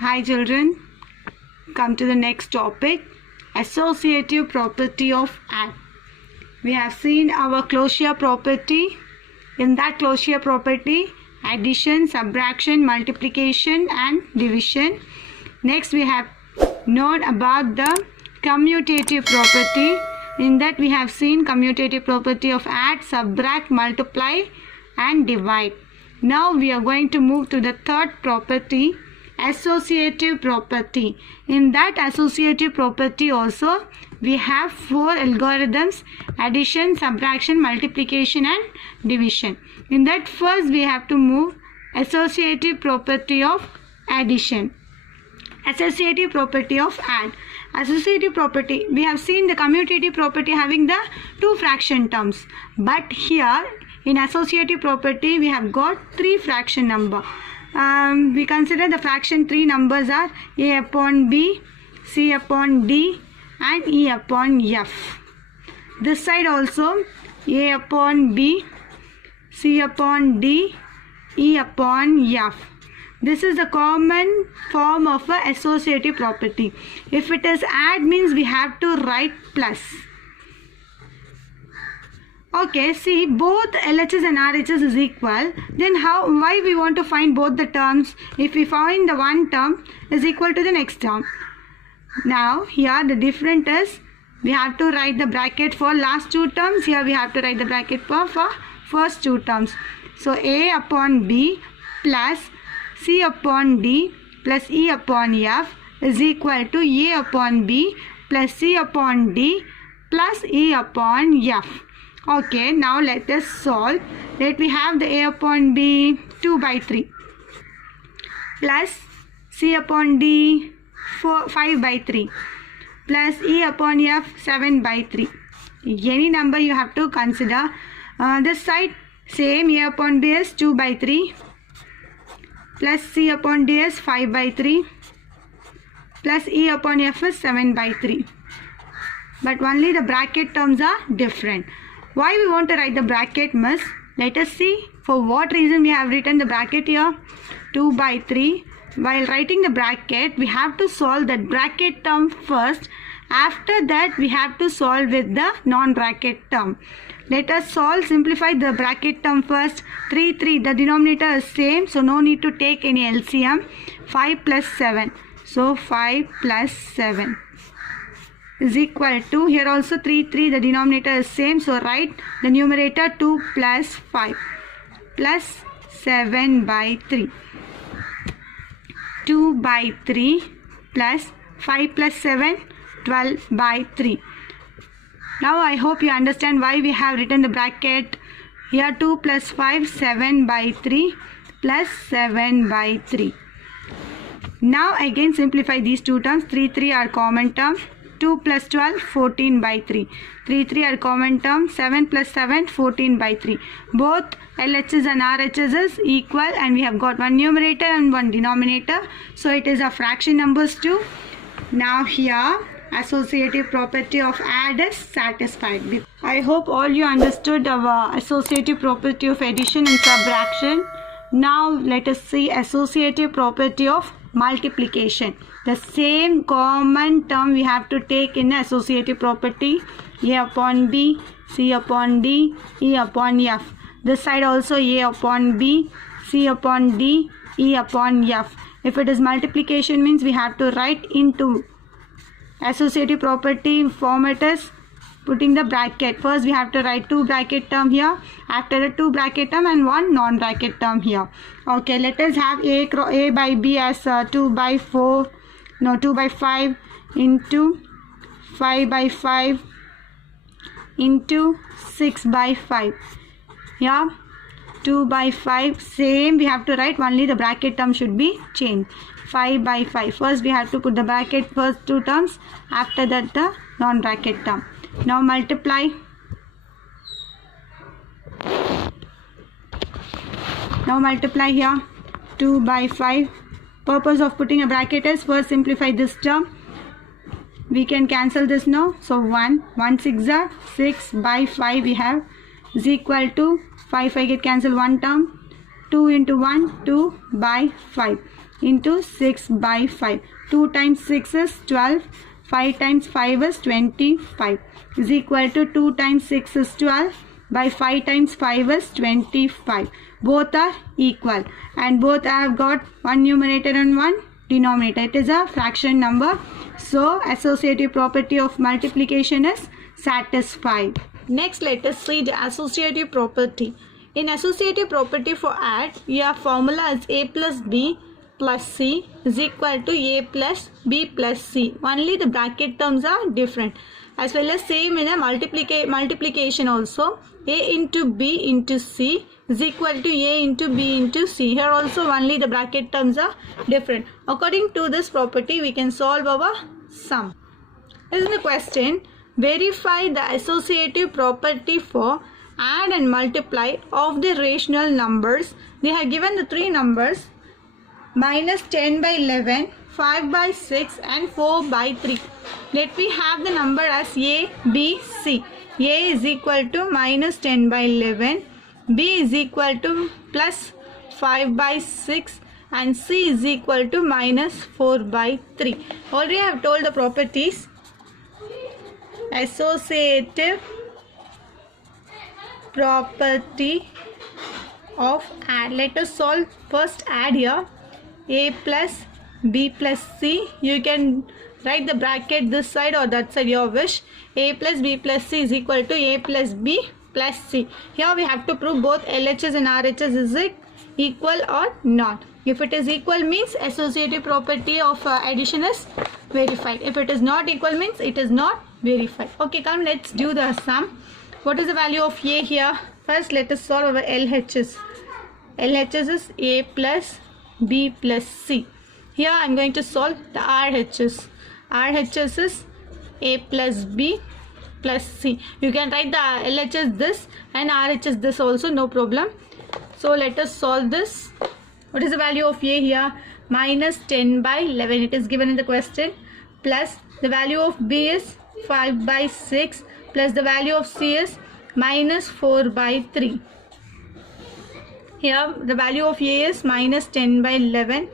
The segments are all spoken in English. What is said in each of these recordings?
Hi children, come to the next topic, associative property of add. We have seen our closure property. In that closure property, addition, subtraction, multiplication and division. Next we have known about the commutative property. In that we have seen commutative property of add, subtract, multiply and divide. Now we are going to move to the third property, associative property. In that associative property also we have four algorithms: addition, subtraction, multiplication and division. In that first we have to move associative property of addition. Associative property of add. Associative property, we have seen the commutative property having the two fraction terms, but here in associative property we have got three fraction number. We consider the fraction three numbers are a upon b, c upon d and e upon f. This side also a upon b, c upon d, e upon f. This is the common form of a associative property. If it is add means we have to write plus. Okay, see, both LHS and RHS is equal. Then why we want to find both the terms? If we find the one term is equal to the next term. Now here the difference is we have to write the bracket for last two terms. Here we have to write the bracket for first two terms. So a upon b plus c upon d plus e upon f is equal to a upon b plus c upon d plus e upon f. Okay, now let us solve. Let we have the a upon b 2 by 3 plus c upon d 5 by 3 plus e upon f 7 by 3. Any number you have to consider. This side same, a upon b is 2 by 3 plus c upon d is 5 by 3 plus e upon f is 7 by 3. But only the bracket terms are different. Why we want to write the bracket, miss? Let us see for what reason we have written the bracket here. 2 by 3. While writing the bracket, we have to solve that bracket term first. After that, we have to solve with the non-bracket term. Let us simplify the bracket term first. 3, the denominator is same, so no need to take any LCM. 5 plus 7. So 5 plus 7 is equal to, here also 3, the denominator is same, so write the numerator 2 plus 5 plus 7 by 3. 2 by 3 plus 5 plus 7, 12 by 3. Now I hope you understand why we have written the bracket. Here 2 plus 5, 7 by 3 plus 7 by 3. Now again simplify these two terms. 3 are common term. 2 plus 12, 14 by 3. 3 are common term. 7 plus 7, 14 by 3. Both LHS and RHS is equal and we have got one numerator and one denominator. So it is a fraction numbers too. Now here associative property of add is satisfied. I hope all you understood our associative property of addition and subtraction. Now let us see associative property of multiplication. The same common term we have to take in associative property. A upon b, c upon d, e upon f. This side also a upon b, c upon d, e upon f. If it is multiplication means we have to write into associative property format is putting the bracket. First we have to write two bracket term here. After the two bracket term and one non-bracket term here. Okay, let us have a by b as 2 by 5 into 5 by 5 into 6 by 5. Yeah, 2 by 5 same we have to write, only the bracket term should be changed. 5 by 5. First we have to put the bracket first two terms, after that the non-bracket term. Now multiply. Now multiply here 2 by 5. Purpose of putting a bracket is first simplify this term. We can cancel this now. So 1 6 are 6 by 5 we have is equal to 5 get cancelled one term. 2 into 1 2 by 5 into 6 by 5. 2 times 6 is 12. 5 times 5 is 25 is equal to 2 times 6 is 12 by 5 times 5 is 25. Both are equal and both have got one numerator and one denominator. It is a fraction number. So associative property of multiplication is satisfied. Next, let us see the associative property. In associative property for add, your formula is a plus b plus c is equal to a plus b plus c. Only the bracket terms are different. As well as same in a multiplication also, a into b into c is equal to a into b into c. Here also only the bracket terms are different. According to this property, we can solve our sum. This is the question. Verify the associative property for add and multiply of the rational numbers. They have given the three numbers minus 10 by 11, 5 by 6 and 4 by 3. Let me have the number as A, B, C. A is equal to minus 10 by 11, B is equal to plus 5 by 6 and C is equal to minus 4 by 3. Already I have told the properties. Associative property of add. Let us solve first add here. A plus B plus C. You can write the bracket this side or that side, your wish. A plus B plus C is equal to A plus B plus C. Here we have to prove both LHS and RHS is equal or not. If it is equal means associative property of addition is verified. If it is not equal means it is not verified. Okay, come let's do the sum. What is the value of A here? First let us solve our LHS. LHS is A plus B plus C. Here I am going to solve the RHS. RHS is A plus B plus C. You can write the LHS this and RHS this also, no problem. So let us solve this. What is the value of A here? Minus 10 by 11. It is given in the question. Plus the value of B is 5 by 6. Plus the value of C is minus 4 by 3. Here the value of A is minus 10 by 11.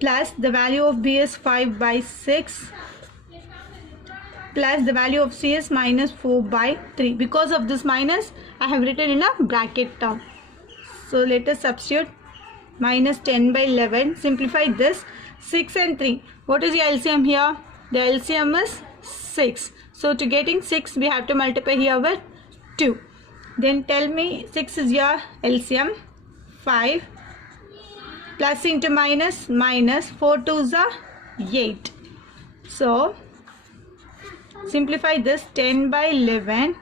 Plus the value of B is 5 by 6. Plus the value of C is minus 4 by 3. Because of this minus, I have written in a bracket term. So let us substitute minus 10 by 11. Simplify this. 6 and 3. What is the LCM here? The LCM is 6. So to getting 6, we have to multiply here with 2. Then tell me 6 is your LCM. 5 plus into minus, minus 4 2s are 8. So simplify this. 10 by 11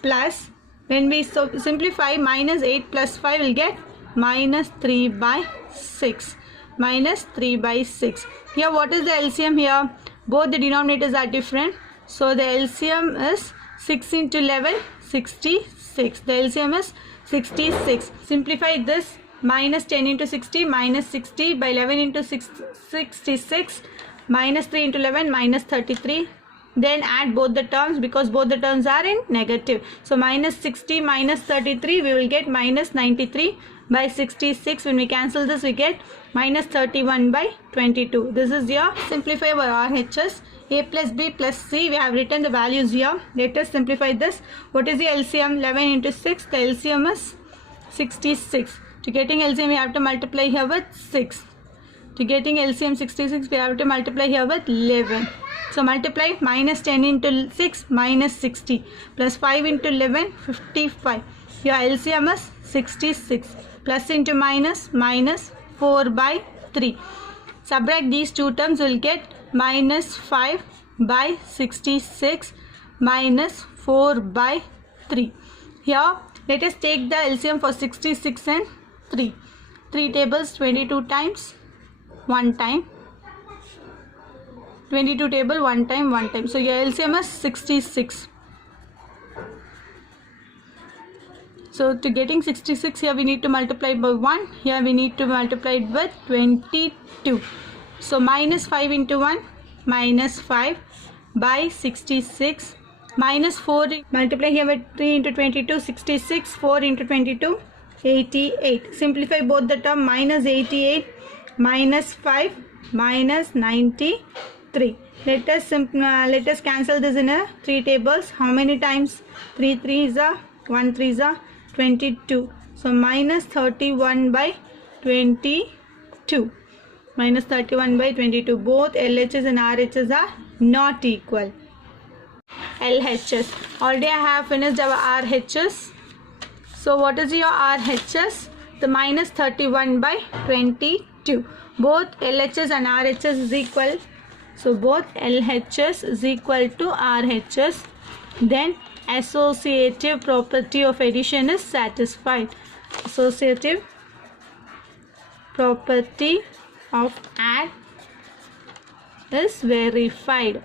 plus, when we simplify, minus 8 plus 5 will get minus 3 by 6. Minus 3 by 6. Here what is the LCM here? Both the denominators are different. So the LCM is 6 into 11, 66. The LCM is 66. Simplify this. Minus 10 into 60, minus 60 by 11 into 66. Minus 3 into 11, minus 33. Then add both the terms because both the terms are in negative. So minus 60 minus 33, we will get minus 93 by 66. When we cancel this, we get minus 31 by 22. This is your simplify our RHS. A plus B plus C, we have written the values here. Let us simplify this. What is the LCM? 11 into 6. The LCM is 66. To getting LCM, we have to multiply here with 6. To getting LCM 66, we have to multiply here with 11. So multiply minus 10 into 6, minus 60. Plus 5 into 11, 55. Your LCM is 66. Plus into minus, minus 4 by 3. Subtract these two terms, will get minus 5 by 66 minus 4 by 3. Here, let us take the LCM for 66 and 3. 3 tables, 22 times, 1 time. 22 table, 1 time, 1 time. So your LCM is 66. So to getting 66, here we need to multiply by 1. Here we need to multiply it with 22. So minus 5 into 1, minus 5 by 66. Minus 4, multiply here with 3 into 22, 66. 4 into 22, 88. Simplify both the term. Minus 88 minus 5 minus 93. Let us cancel this in 3 tables. How many times? 3 3s are 1 3s are 22. So minus 31 by 22. Minus 31 by 22. Both LHS and RHS are not equal. LHS. Already I have finished our RHS. So what is your RHS? The minus 31 by 22. Both LHS and RHS is equal. So both LHS is equal to RHS. Then associative property of addition is satisfied. Associative property of add is verified.